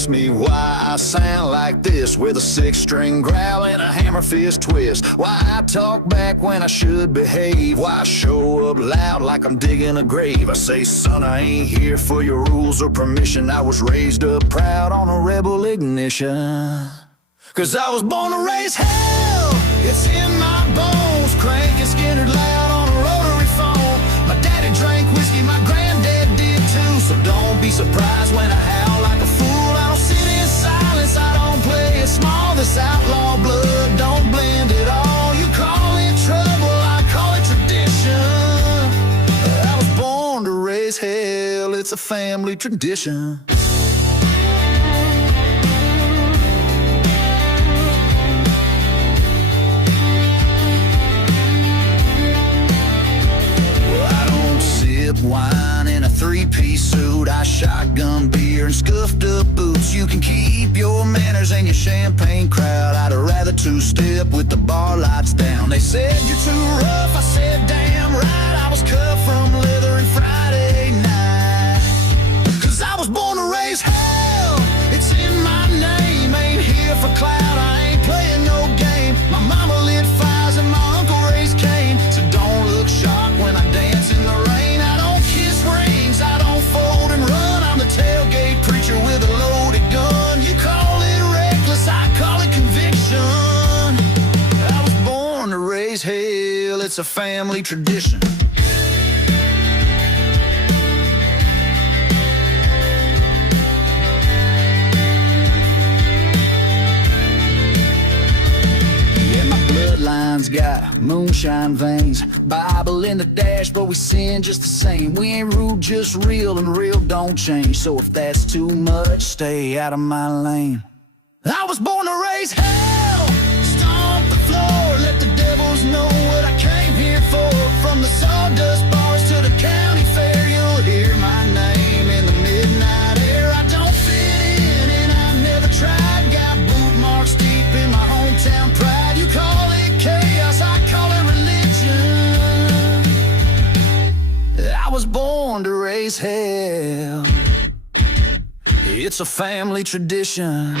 ask me why I sound like this, with a six-string growl and a hammer fist twist. Why I talk back when I should behave. Why I show up loud like I'm digging a grave. I say, son, I ain't here for your rules or permission. I was raised up proud on a rebel ignition. 'Cause I was born to raise hell. It's in my bones. Cranking Skinner loud on a rotary phone. My daddy drank whiskey, my granddad did too. So don't be surprised when I howl like a fool. I don't sit in silence, I don't play it small. This outlaw blood don't blend at all. You call it trouble, I call it tradition. I was born to raise hell. It's a family tradition. Wine in a three-piece suit. I shotgun beer and scuffed up boots. You can keep your manners and your champagne crowd. I'd rather two-step with the bar lights down. They said you're too rough, I said damn right. I was cut from leather and Friday night. 'Cause I was born to raise hell. It's in my name. Ain't here for clout, I ain't playing no game. My mama lit fires and my uncle raised Cain. So don't look shocked when I dance in the rain. I don't fold and run. I'm the tailgate preacher with a loaded gun. You call it reckless, I call it conviction. I was born to raise hell. It's a family tradition. Bloodlines got moonshine veins, Bible in the dash, but we sin just the same. We ain't rude, just real, and real don't change. So if that's too much, stay out of my lane. I was born to raise hell. Stomp the floor, let the devils know what I came here for. From the sawdust bars to the county fair, you'll hear my name in the midnight air. I don't fit in and I never tried. Got boot marks deep in my hometown pride. You call it chaos, I call it religion. I was born to raise hell. It's a family tradition.